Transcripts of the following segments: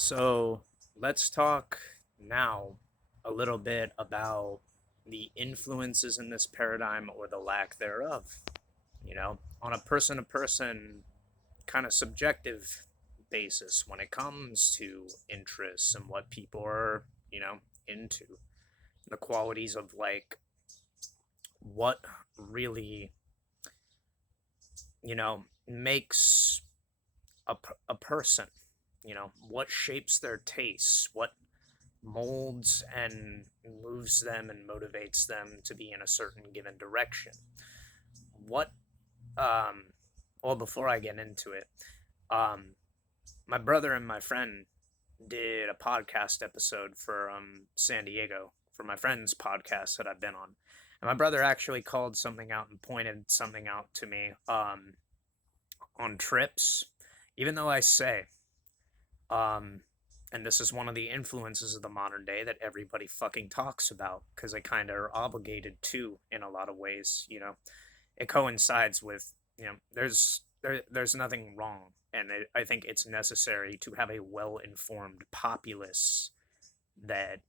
So let's talk now a little bit about the influences in this paradigm or the lack thereof. On a person to person, kind of subjective basis when it comes to interests and what people are, into. The qualities of like what really, makes a person, what shapes their tastes, what molds and moves them and motivates them to be in a certain given direction. What, um, well, before I get into it, um, my brother and my friend did a podcast episode for San Diego for my friend's podcast that I've been on. And my brother actually called something out and pointed something out to me on trips. Even though I say, um, and this is one of the influences of the modern day that everybody fucking talks about because they kind of are obligated to in a lot of ways. It coincides with there's nothing wrong, and I think it's necessary to have a well-informed populace that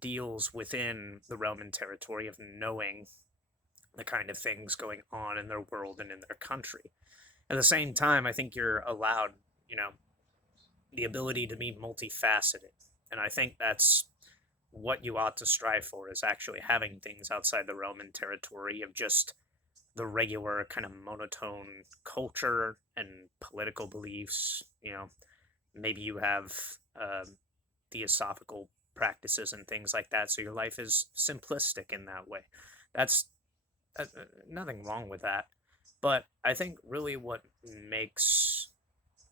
deals within the realm and territory of knowing the kind of things going on in their world and in their country. At the same time, I think you're allowed, the ability to be multifaceted. And I think that's what you ought to strive for is actually having things outside the realm and territory of just the regular kind of monotone culture and political beliefs. Maybe you have theosophical practices and things like that. So your life is simplistic in that way. That's nothing wrong with that. But I think really what makes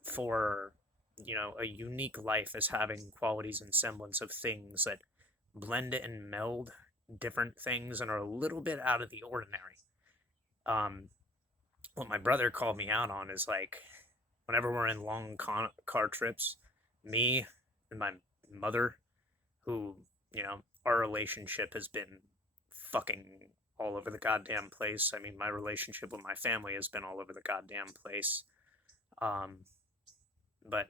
for a unique life is having qualities and semblance of things that blend and meld different things and are a little bit out of the ordinary. um what my brother called me out on is like whenever we're in long car trips, me and my mother, who our relationship has been fucking all over the goddamn place. I mean, my relationship with my family has been all over the goddamn place. um but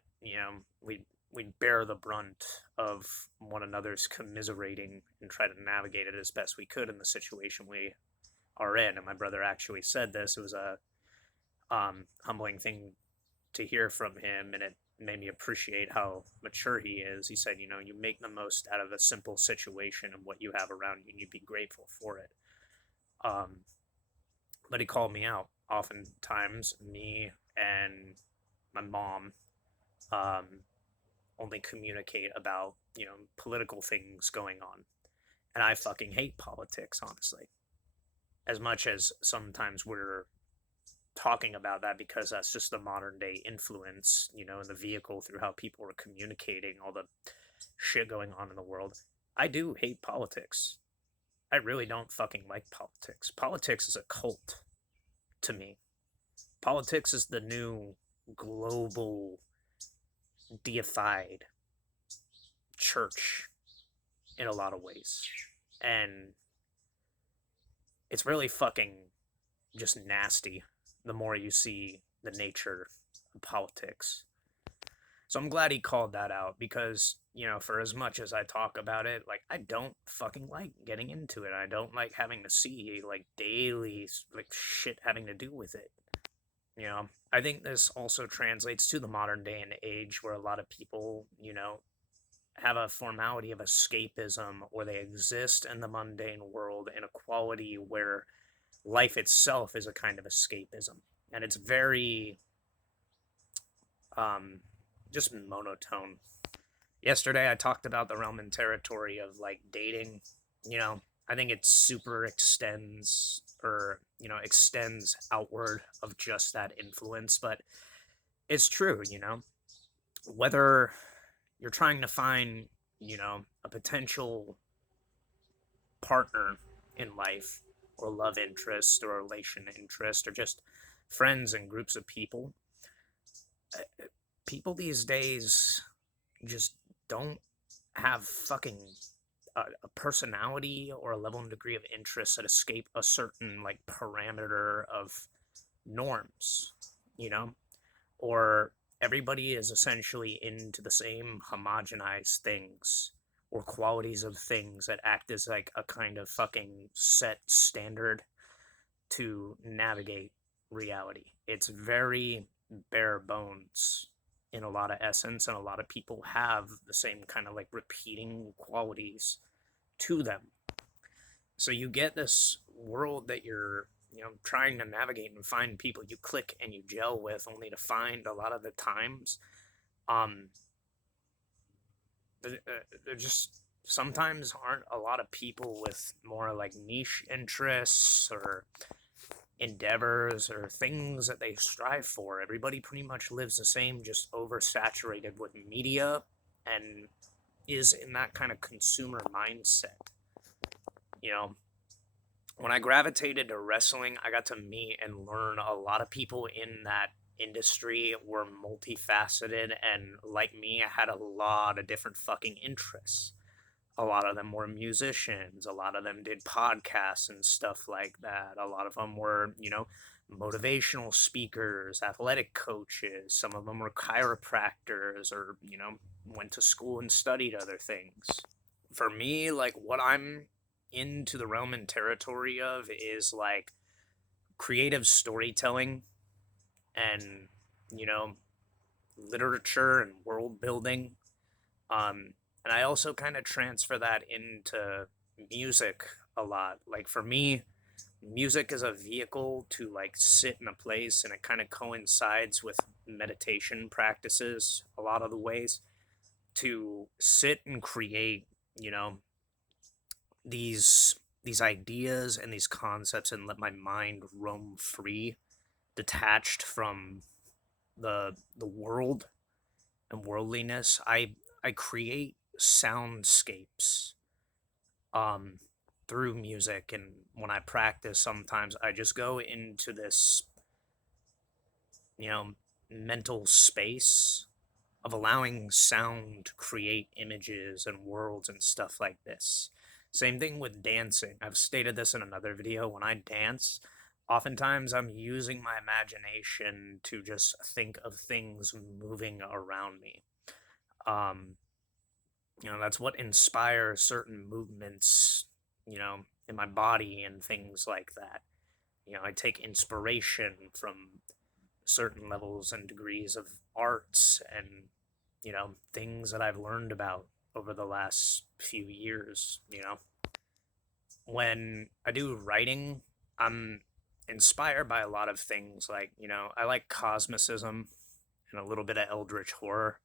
we bear the brunt of one another's commiserating and try to navigate it as best we could in the situation we are in. And my brother actually said this. It was a humbling thing to hear from him, and it made me appreciate how mature he is. He said, you make the most out of a simple situation and what you have around you, and you be grateful for it. Um, but he called me out. Oftentimes, me and my mom um, only communicate about political things going on, and I fucking hate politics, honestly. As much as sometimes we're talking about that because that's just the modern day influence, and the vehicle through how people are communicating all the shit going on in the world. I do hate politics. I really don't fucking like politics. Politics is a cult to me. Politics is the new global deified church in a lot of ways. And it's really fucking just nasty the more you see the nature of politics. So I'm glad he called that out because, for as much as I talk about it, like, I don't fucking like getting into it. I don't like having to see, like, daily, like, shit having to do with it. I think this also translates to the modern day and age where a lot of people, have a formality of escapism or they exist in the mundane world in a quality where life itself is a kind of escapism. And it's very um, just monotone. Yesterday, I talked about the realm and territory of like dating. I think it super extends or, extends outward of just that influence. But it's true, whether you're trying to find, a potential partner in life or love interest or relation interest or just friends and groups of people, people these days just don't have fucking a personality or a level and degree of interest that escape a certain like parameter of norms, you know, or everybody is essentially into the same homogenized things or qualities of things that act as like a kind of fucking set standard to navigate reality. It's very bare bones in a lot of essence, and a lot of people have the same kind of like repeating qualities to them. So you get this world that you're, trying to navigate and find people you click and you gel with, only to find a lot of the times, um, there just sometimes aren't a lot of people with more like niche interests or endeavors or things that they strive for. Everybody pretty much lives the same, just oversaturated with media and is in that kind of consumer mindset. You know, when I gravitated to wrestling, I got to meet and learn a lot of people in that industry were multifaceted and like me, I had a lot of different fucking interests. A lot of them were musicians, a lot of them did podcasts and stuff like that. A lot of them were, motivational speakers, athletic coaches. Some of them were chiropractors or, went to school and studied other things. For me, like what I'm into the realm and territory of is like creative storytelling and, you know, literature and world building. And I also kind of transfer that into music a lot. Like for me, music is a vehicle to like sit in a place, and it kind of coincides with meditation practices a lot of the ways to sit and create, you know, these these ideas and these concepts and let my mind roam free, detached from the world and worldliness. I create soundscapes um through music, and when I practice sometimes I just go into this, you know, mental space of allowing sound to create images and worlds and stuff like this. Same thing with dancing. I've stated this in another video. When I dance, oftentimes I'm using my imagination to just think of things moving around me. Um, that's what inspires certain movements, in my body and things like that. I take inspiration from certain levels and degrees of arts and, things that I've learned about over the last few years. When I do writing, I'm inspired by a lot of things. Like, I like cosmicism and a little bit of eldritch horror,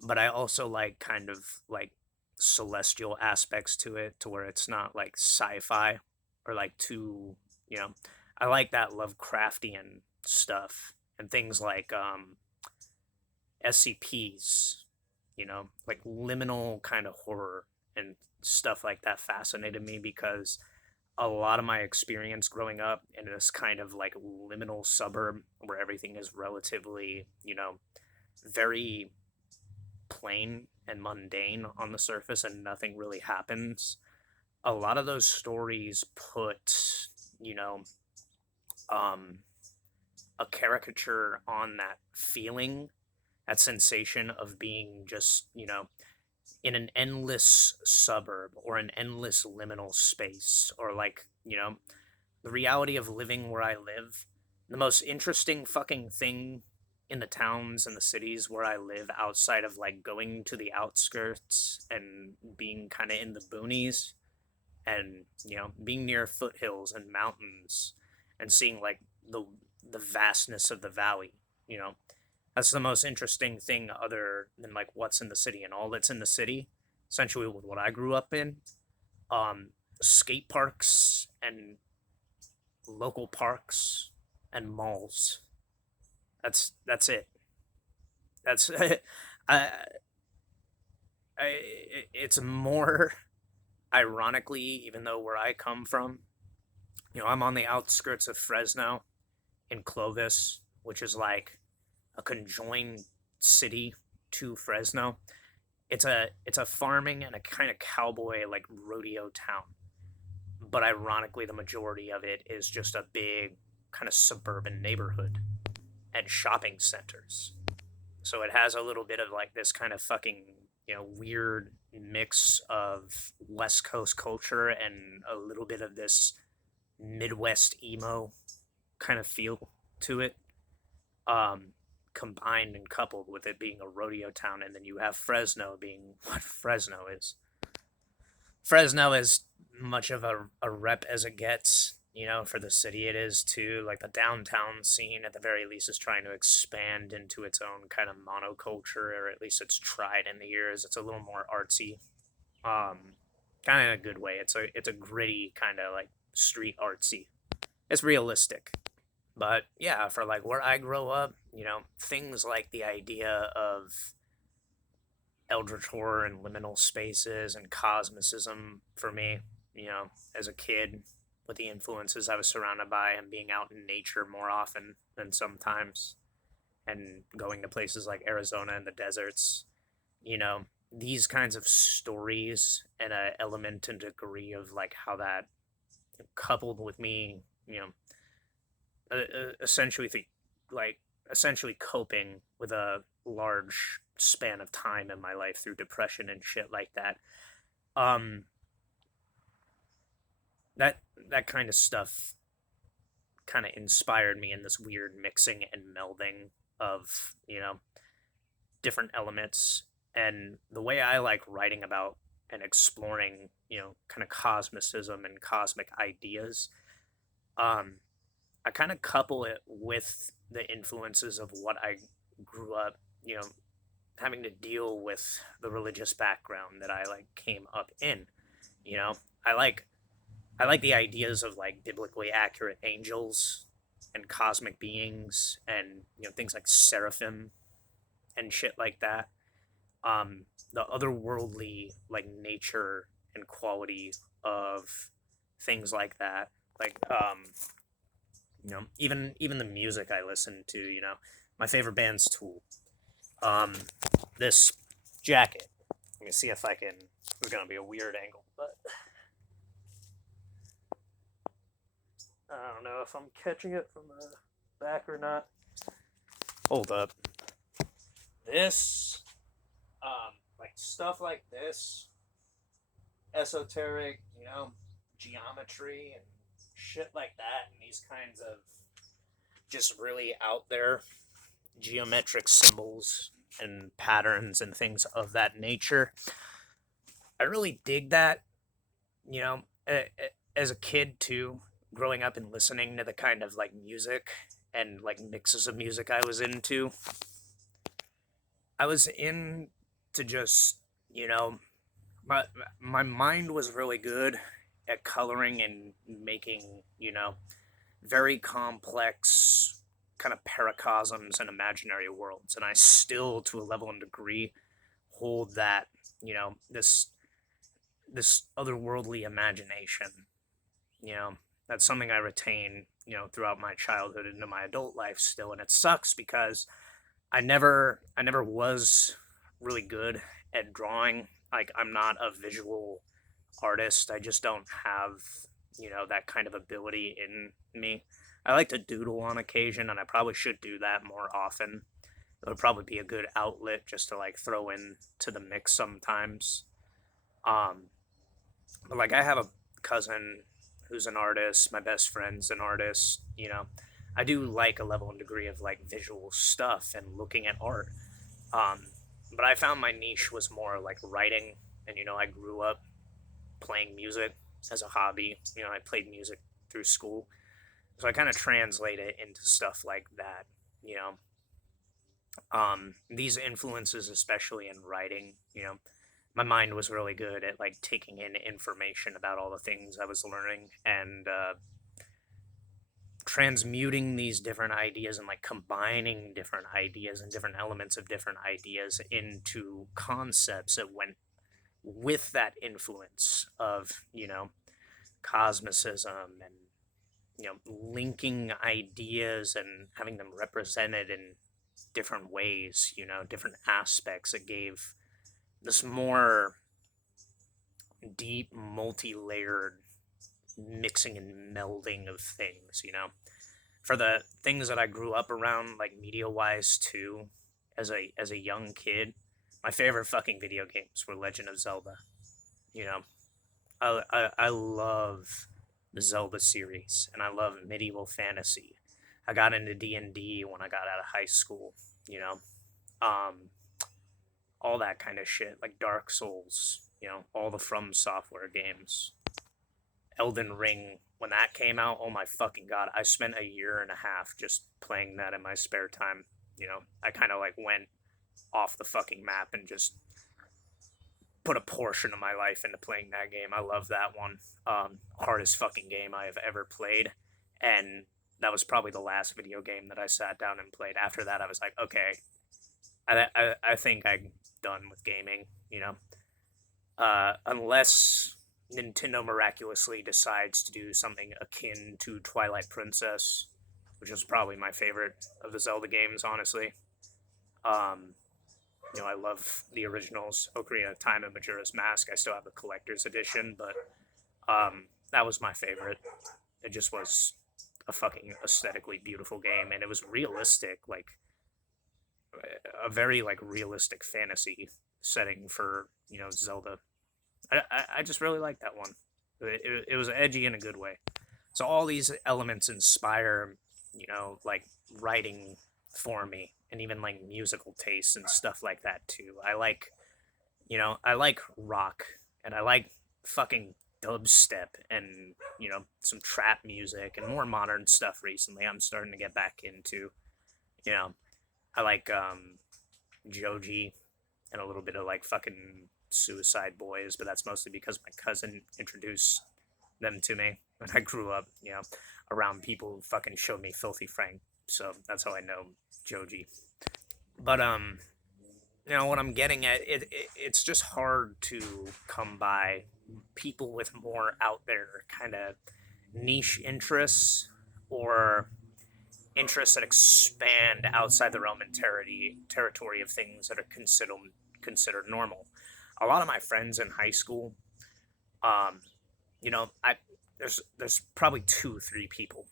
but I also like kind of like celestial aspects to it, to where it's not like sci-fi or like too, you know, I like that Lovecraftian stuff and things like SCPs, like liminal kind of horror and stuff like that fascinated me, because a lot of my experience growing up in this kind of like liminal suburb where everything is relatively, very plain and mundane on the surface and nothing really happens. A lot of those stories put, you know, um, a caricature on that feeling, that sensation of being just, in an endless suburb or an endless liminal space, or like, the reality of living where I live. The most interesting fucking thing in the towns and the cities where I live, outside of like going to the outskirts and being kind of in the boonies and, being near foothills and mountains and seeing like the vastness of the valley, you know, that's the most interesting thing other than like what's in the city and all that's in the city. Essentially, with what I grew up in, um, skate parks and local parks and malls. That's it. That's I, I it's more ironically, even though where I come from, I'm on the outskirts of Fresno in Clovis, which is like a conjoined city to Fresno. It's a farming and a kind of cowboy like rodeo town. But ironically, the majority of it is just a big kind of suburban neighborhood and shopping centers. So it has a little bit of like this kind of fucking, weird mix of West Coast culture and a little bit of this Midwest emo kind of feel to it. Um, Combined and coupled with it being a rodeo town, and then you have Fresno being what Fresno is. Fresno is much of a rep as it gets, for the city it is too. Like the downtown scene, at the very least, is trying to expand into its own kind of monoculture, or at least it's tried in the years. It's a little more artsy, um, kind of in a good way. It's a gritty kind of like street artsy. It's realistic, but yeah, for like where I grow up, things like the idea of eldritch horror and liminal spaces and cosmicism for me, as a kid, with the influences I was surrounded by and being out in nature more often than sometimes, and going to places like Arizona and the deserts, you know, these kinds of stories and a element and degree of like how that coupled with me, essentially like essentially coping with a large span of time in my life through depression and shit like that. Um, that kind of stuff kind of inspired me in this weird mixing and melding of different elements, and the way I like writing about and exploring kind of cosmicism and cosmic ideas. um I kind of couple it with the influences of what I grew up, having to deal with the religious background that I like came up in. You know, I like I like the ideas of like biblically accurate angels and cosmic beings and things like seraphim and shit like that. The otherworldly like nature and quality of things like that. Like even the music I listen to, my favorite band's Tool. Um, this jacket. Let me see if I can. It's gonna be a weird angle, but I don't know if I'm catching it from the back or not. Hold up. This, like stuff like this, esoteric, geometry and shit like that, and these kinds of just really out there geometric symbols and patterns and things of that nature. I really dig that, you know, as a kid too, growing up and listening to the kind of like music and like mixes of music I was into. I was in to just, my my mind was really good at coloring and making, very complex kind of paracosms and imaginary worlds, and I still, to a level and degree, hold that, this otherworldly imagination. You know, that's something I retain, throughout my childhood into my adult life still, and it sucks because I never was really good at drawing. Like I'm not a visual artist. I just don't have, that kind of ability in me. I like to doodle on occasion, and I probably should do that more often. It would probably be a good outlet just to like throw in to the mix sometimes. Um, but like I have a cousin who's an artist. My best friend's an artist. I do like a level and degree of like visual stuff and looking at art. Um, but I found my niche was more like writing, and I grew up playing music as a hobby. I played music through school, so I kind of translate it into stuff like that. You know, these influences, especially in writing, my mind was really good at like taking in information about all the things I was learning and transmuting these different ideas and like combining different ideas and different elements of different ideas into concepts that went with that influence of cosmicism and linking ideas and having them represented in different ways, different aspects. It gave this more deep, multi-layered mixing and melding of things, for the things that I grew up around, like media wise too, as a young kid, my favorite fucking video games were Legend of Zelda. You know, I love the Zelda series, and I love medieval fantasy. I got into D&D when I got out of high school. You know, um, all that kind of shit, like Dark Souls. All the From Software games. Elden Ring, when that came out, oh my fucking god, I spent a year and a half just playing that in my spare time. I kind of like went off the fucking map and just put a portion of my life into playing that game. I love that one. Hardest fucking game I have ever played, and that was probably the last video game that I sat down and played. After that, I was like, okay, I think I'm done with gaming. Unless Nintendo miraculously decides to do something akin to Twilight Princess, which is probably my favorite of the Zelda games, honestly. Um, I love the originals, Ocarina of Time and Majora's Mask. I still have the collector's edition, but that was my favorite. It just was a fucking aesthetically beautiful game, and it was realistic, like a very like realistic fantasy setting for Zelda. I just really like that one. It was edgy in a good way. So all these elements inspire like writing for me, and even like musical tastes and stuff like that too. I like rock, and I like fucking dubstep, and some trap music and more modern stuff recently. I'm starting to get back into. You know, I like Joji and a little bit of like fucking Suicide Boys, but that's mostly because my cousin introduced them to me when I grew up, around people who fucking showed me Filthy Frank. So that's how I know Joji. But what I'm getting at, it's just hard to come by people with more out there kind of niche interests, or interests that expand outside the realm and territory of things that are considered normal. A lot of my friends in high school, um, I there's probably 2, 3 people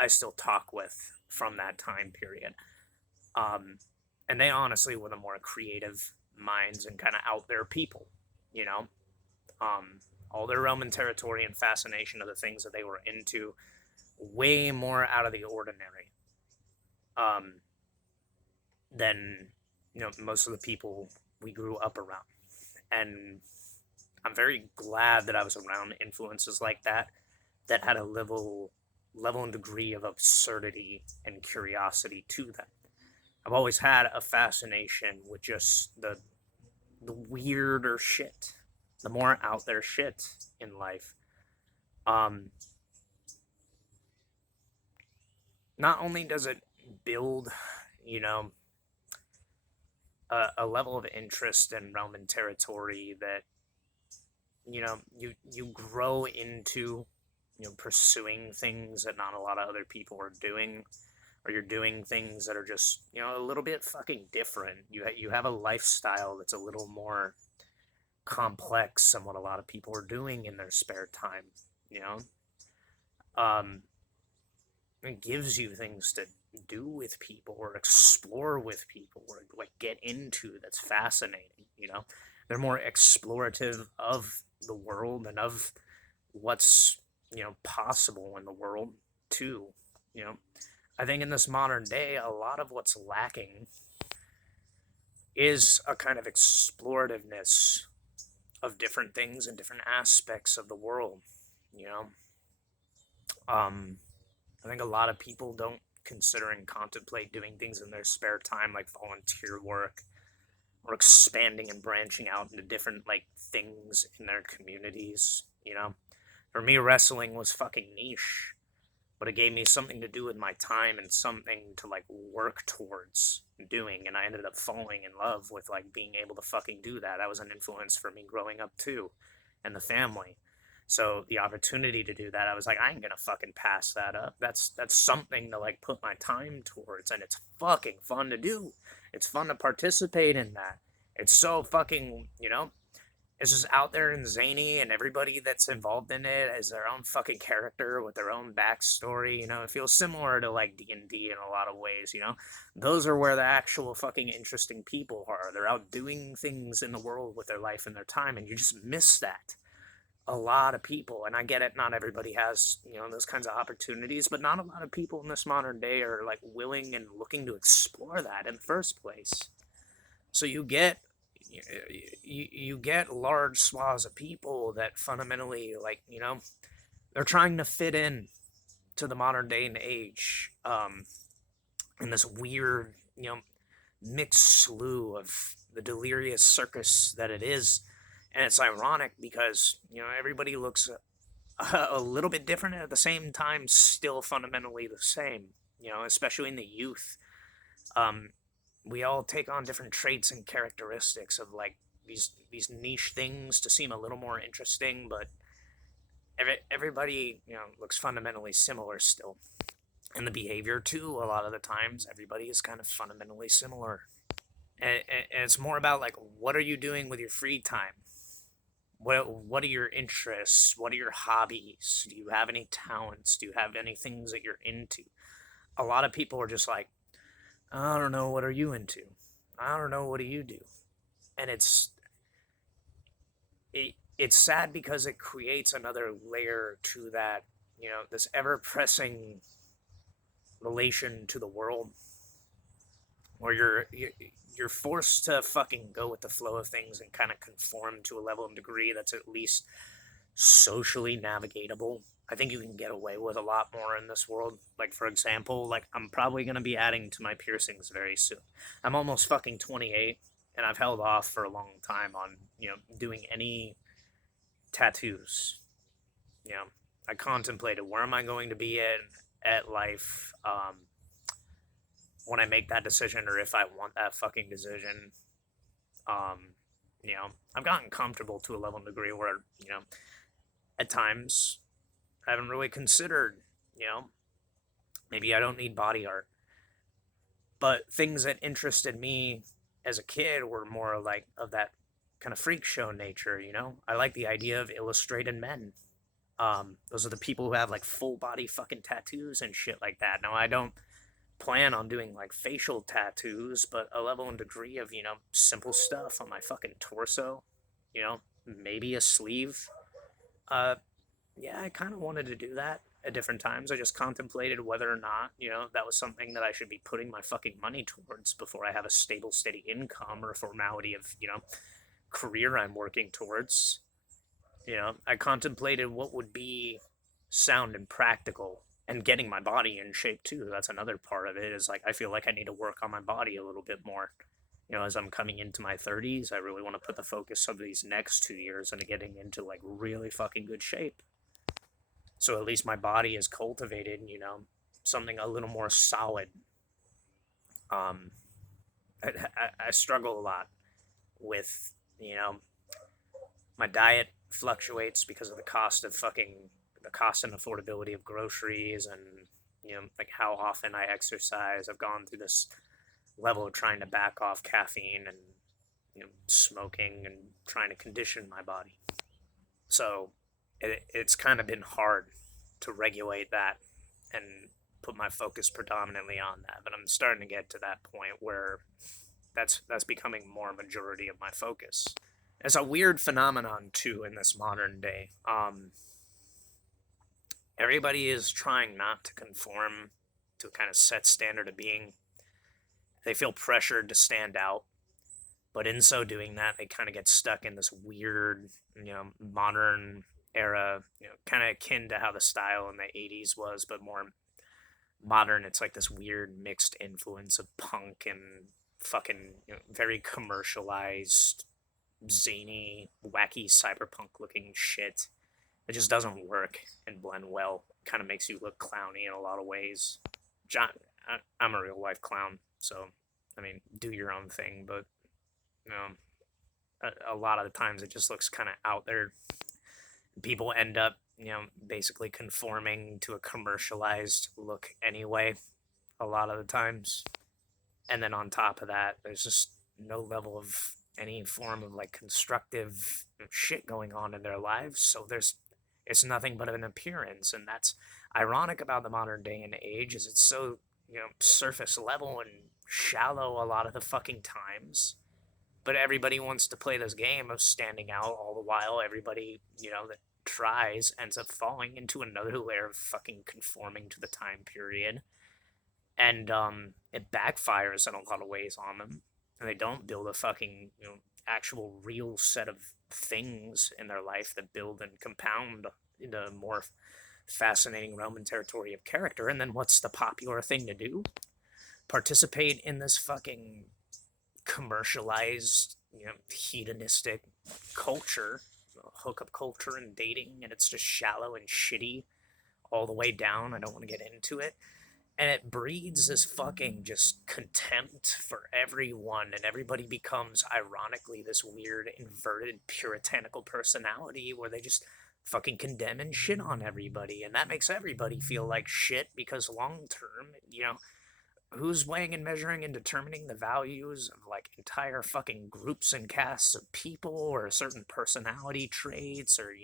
I still talk with from that time period, and they honestly were the more creative minds and kind of out there people, you know, all their realm and territory and fascination of the things that they were into, way more out of the ordinary, um, than most of the people we grew up around. And I'm very glad that I was around influences like that had a level and degree of absurdity and curiosity to them. I've always had a fascination with just the weirder shit, the more out there shit in life. Um, Not only does it build, you know, a level of interest in realm and territory that you grow into, pursuing things that not a lot of other people are doing, or you're doing things that are just a little bit fucking different. You have a lifestyle that's a little more complex than what a lot of people are doing in their spare time. You know, um, it gives you things to do with people, or explore with people, or like get into, that's fascinating. They're more explorative of the world and of what's possible in the world too. you know I think in this modern day, a lot of what's lacking is a kind of explorativeness of different things and different aspects of the world. you know um I think a lot of people don't consider and contemplate doing things in their spare time, like volunteer work, or expanding and branching out into different like things in their communities. For me, wrestling was fucking niche, but it gave me something to do with my time and something to like work towards doing, and I ended up falling in love with like being able to fucking do that. That was an influence for me growing up too, and the family. So the opportunity to do that, I was like, I ain't gonna fucking pass that up. That's something to like put my time towards, and it's fucking fun to do. It's fun to participate in that. It's so fucking, It's just out there and zany, and everybody that's involved in it has their own fucking character with their own backstory. It feels similar to like D&D in a lot of ways. Those are where the actual fucking interesting people are. They're out doing things in the world with their life and their time, and you just miss that. A lot of people, and I get it, not everybody has those kinds of opportunities, but not a lot of people in this modern day are like willing and looking to explore that in the first place. So you get large swaths of people that fundamentally, like, they're trying to fit in to the modern day and age, in this weird, mixed slew of the delirious circus that it is. And it's ironic because everybody looks a little bit different, and at the same time still fundamentally the same, especially in the youth. um, we all take on different traits and characteristics of like these niche things to seem a little more interesting, but everybody looks fundamentally similar still, and the behavior too. A lot of the times, everybody is kind of fundamentally similar, and it's more about like, what are you doing with your free time? What are your interests? What are your hobbies? Do you have any talents? Do you have any things that you're into? A lot of people are just like, I don't know, what are you into? I don't know, what do you do? And it's sad because it creates another layer to that, this ever pressing relation to the world, where you're forced to fucking go with the flow of things and kind of conform to a level and degree that's at least socially navigatable. I think you can get away with a lot more in this world. Like, for example, like, I'm probably going to be adding to my piercings very soon. I'm almost fucking 28, and I've held off for a long time on, doing any tattoos. You know, I contemplated, where am I going to be at life, when I make that decision, or if I want that fucking decision. Um, I've gotten comfortable to a level and degree where, at times I haven't really considered, maybe I don't need body art. But things that interested me as a kid were more like of that kind of freak show nature. I like the idea of illustrated men. Those are the people who have like full body fucking tattoos and shit like that. Now, I don't plan on doing like facial tattoos, but a level and degree of, simple stuff on my fucking torso, maybe a sleeve. Uh, yeah, I kind of wanted to do that at different times. I just contemplated whether or not, that was something that I should be putting my fucking money towards before I have a stable, steady income or a formality of, career I'm working towards. I contemplated what would be sound and practical, and getting my body in shape too. That's another part of it, is like, I feel like I need to work on my body a little bit more. As I'm coming into my 30s, I really want to put the focus of these next 2 years into getting into like really fucking good shape. So at least my body is cultivated, something a little more solid. Um, I struggle a lot with, my diet fluctuates because of the cost and affordability of groceries, and, like, how often I exercise. I've gone through this level of trying to back off caffeine and, smoking, and trying to condition my body. So it's kind of been hard to regulate that and put my focus predominantly on that. But I'm starting to get to that point where that's becoming more majority of my focus. It's a weird phenomenon too in this modern day. Everybody is trying not to conform to a kind of set standard of being. They feel pressured to stand out, but in so doing that, they kind of get stuck in this weird, modern era, kind of akin to how the style in the 80s was, but more modern. It's like this weird mixed influence of punk and fucking, very commercialized, zany, wacky cyberpunk looking shit. It just doesn't work and blend well. It kind of makes you look clowny in a lot of ways. John, I'm a real life clown, so I mean, do your own thing, but, a lot of the times it just looks kind of out there. People end up, basically conforming to a commercialized look anyway, a lot of the times. And then on top of that, there's just no level of any form of like constructive shit going on in their lives. So it's nothing but an appearance, and that's ironic about the modern day and age is it's so, surface level and shallow a lot of the fucking times. But everybody wants to play this game of standing out all the while. Everybody, that tries ends up falling into another layer of fucking conforming to the time period. And it backfires in a lot of ways on them. And they don't build a fucking, actual real set of things in their life that build and compound into a more fascinating realm and territory of character. And then what's the popular thing to do? Participate in this fucking commercialized, hedonistic culture, hookup culture and dating, and it's just shallow and shitty all the way down. I don't want to get into it. And it breeds this fucking just contempt for everyone, and everybody becomes, ironically, this weird, inverted, puritanical personality where they just fucking condemn and shit on everybody, and that makes everybody feel like shit because long term, who's weighing and measuring and determining the values of like entire fucking groups and casts of people or certain personality traits or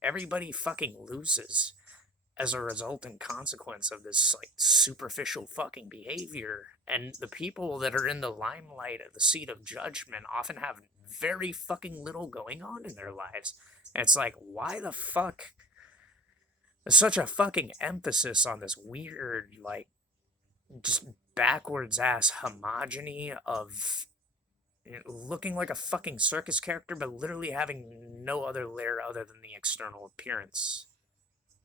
everybody fucking loses as a result and consequence of this like superficial fucking behavior. And the people that are in the limelight of the seat of judgment often have very fucking little going on in their lives. And it's like, why the fuck there's such a fucking emphasis on this weird like just backwards ass homogeny of looking like a fucking circus character, but literally having no other layer other than the external appearance.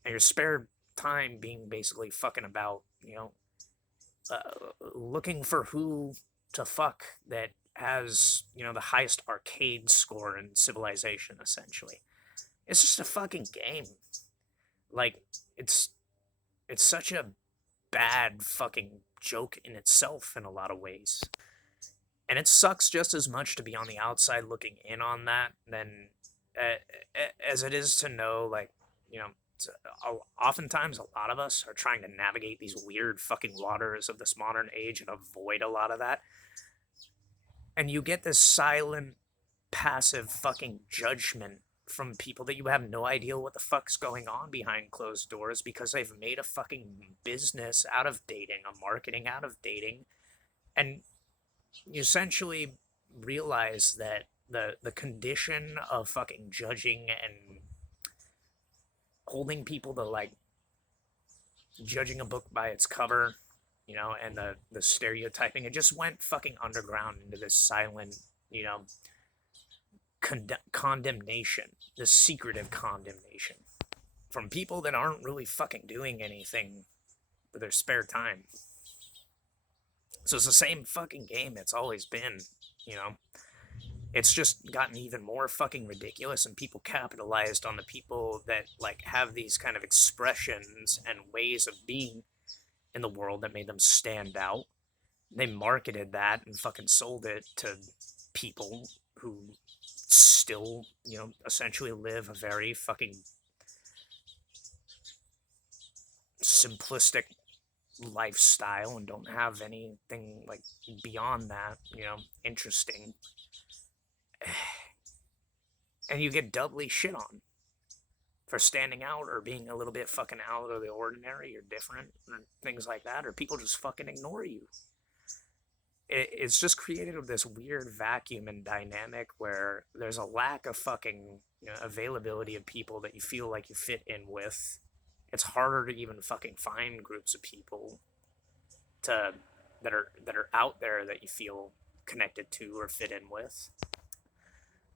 And your spare time being basically fucking about, looking for who to fuck that has, the highest arcade score in civilization, essentially. It's just a fucking game. Like, it's such a bad fucking joke in itself in a lot of ways. And it sucks just as much to be on the outside looking in on that than as it is to know, like, oftentimes a lot of us are trying to navigate these weird fucking waters of this modern age and avoid a lot of that. And you get this silent, passive fucking judgment from people that you have no idea what the fuck's going on behind closed doors because they've made a fucking business out of dating, a marketing out of dating, and you essentially realize that the condition of fucking judging and holding people to like judging a book by its cover, and the stereotyping, it just went fucking underground into this silent, condemnation, this secretive condemnation from people that aren't really fucking doing anything with their spare time. So it's the same fucking game it's always been, It's just gotten even more fucking ridiculous, and people capitalized on the people that like have these kind of expressions and ways of being in the world that made them stand out. They marketed that and fucking sold it to people who still, essentially live a very fucking simplistic lifestyle and don't have anything like beyond that, interesting. And you get doubly shit on for standing out or being a little bit fucking out of the ordinary or different or things like that, or people just fucking ignore you. It's just created this weird vacuum and dynamic where there's a lack of fucking availability of people that you feel like you fit in with. It's harder to even fucking find groups of people that are out there that you feel connected to or fit in with.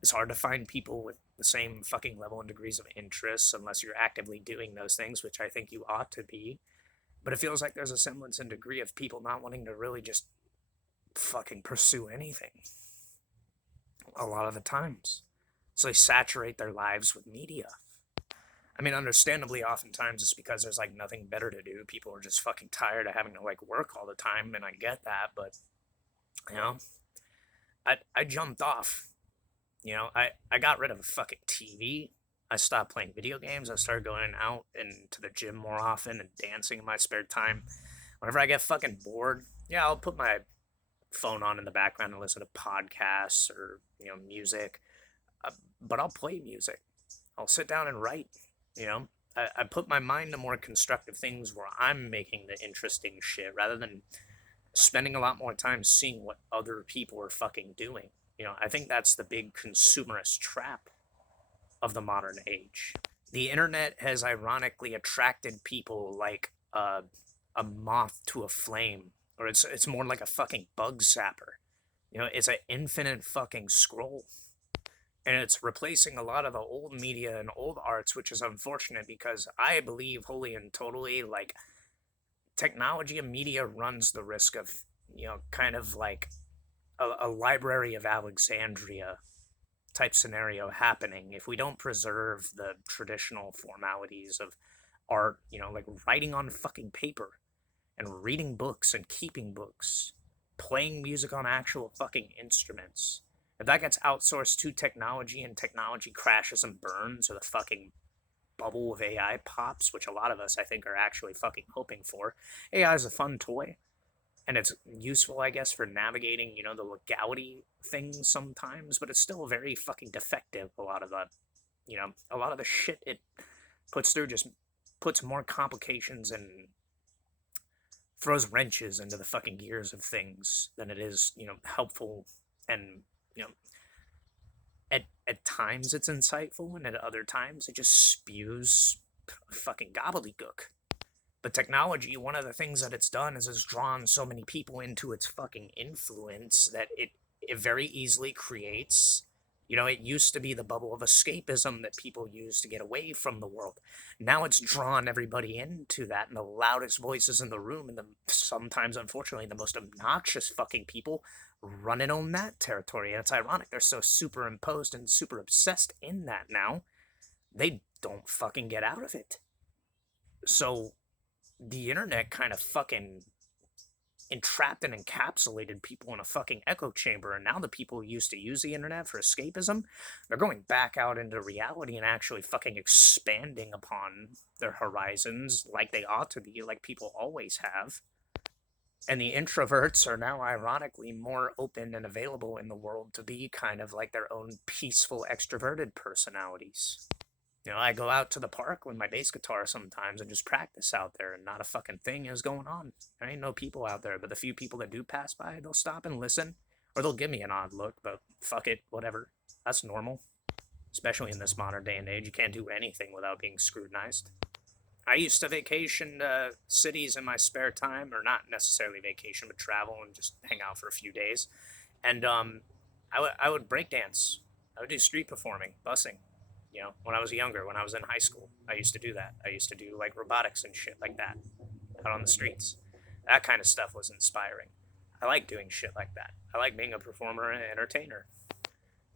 It's hard to find people with the same fucking level and degrees of interest unless you're actively doing those things, which I think you ought to be. But it feels like there's a semblance and degree of people not wanting to really just fucking pursue anything a lot of the times. So they saturate their lives with media. I mean, understandably, oftentimes it's because there's like nothing better to do. People are just fucking tired of having to like work all the time, and I get that, but I jumped off. I got rid of a fucking TV. I stopped playing video games. I started going out into the gym more often and dancing in my spare time. Whenever I get fucking bored, I'll put my phone on in the background and listen to podcasts or, music. But I'll play music. I'll sit down and write, you know. I put my mind to more constructive things where I'm making the interesting shit rather than spending a lot more time seeing what other people are fucking doing. I think that's the big consumerist trap of the modern age. The internet has ironically attracted people like a moth to a flame, or it's more like a fucking bug zapper. It's an infinite fucking scroll, and it's replacing a lot of the old media and old arts, which is unfortunate because I believe wholly and totally like technology and media runs the risk of kind of like a Library of Alexandria type scenario happening if we don't preserve the traditional formalities of art, like writing on fucking paper and reading books and keeping books, playing music on actual fucking instruments. If that gets outsourced to technology and technology crashes and burns, or the fucking bubble of AI pops, which a lot of us I think are actually fucking hoping for. AI is a fun toy, and it's useful, I guess, for navigating, the legality things sometimes, but it's still very fucking defective. A lot of the shit it puts through just puts more complications and throws wrenches into the fucking gears of things than it is, helpful. And, you know, at times it's insightful, and at other times it just spews fucking gobbledygook. But technology, one of the things that it's done is it's drawn so many people into its fucking influence that it very easily creates. It used to be the bubble of escapism that people used to get away from the world. Now it's drawn everybody into that, and the loudest voices in the room, and sometimes, unfortunately, the most obnoxious fucking people run and own that territory. And it's ironic. They're so superimposed and super obsessed in that now, they don't fucking get out of it. So the internet kind of fucking entrapped and encapsulated people in a fucking echo chamber, and now the people who used to use the internet for escapism, they're going back out into reality and actually fucking expanding upon their horizons like they ought to be, like people always have. And the introverts are now ironically more open and available in the world to be kind of like their own peaceful extroverted personalities. I go out to the park with my bass guitar sometimes and just practice out there, and not a fucking thing is going on. There ain't no people out there, but the few people that do pass by, they'll stop and listen, or they'll give me an odd look, but fuck it, whatever. That's normal. Especially in this modern day and age, you can't do anything without being scrutinized. I used to vacation to cities in my spare time, or not necessarily vacation, but travel and just hang out for a few days. And I would break dance. I would do street performing, bussing. When I was younger, when I was in high school, I used to do that. I used to do like robotics and shit like that out on the streets. That kind of stuff was inspiring. I like doing shit like that. I like being a performer and an entertainer.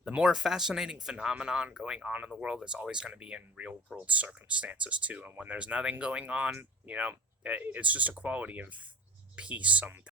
The more fascinating phenomenon going on in the world is always going to be in real world circumstances too. And when there's nothing going on, it's just a quality of peace sometimes.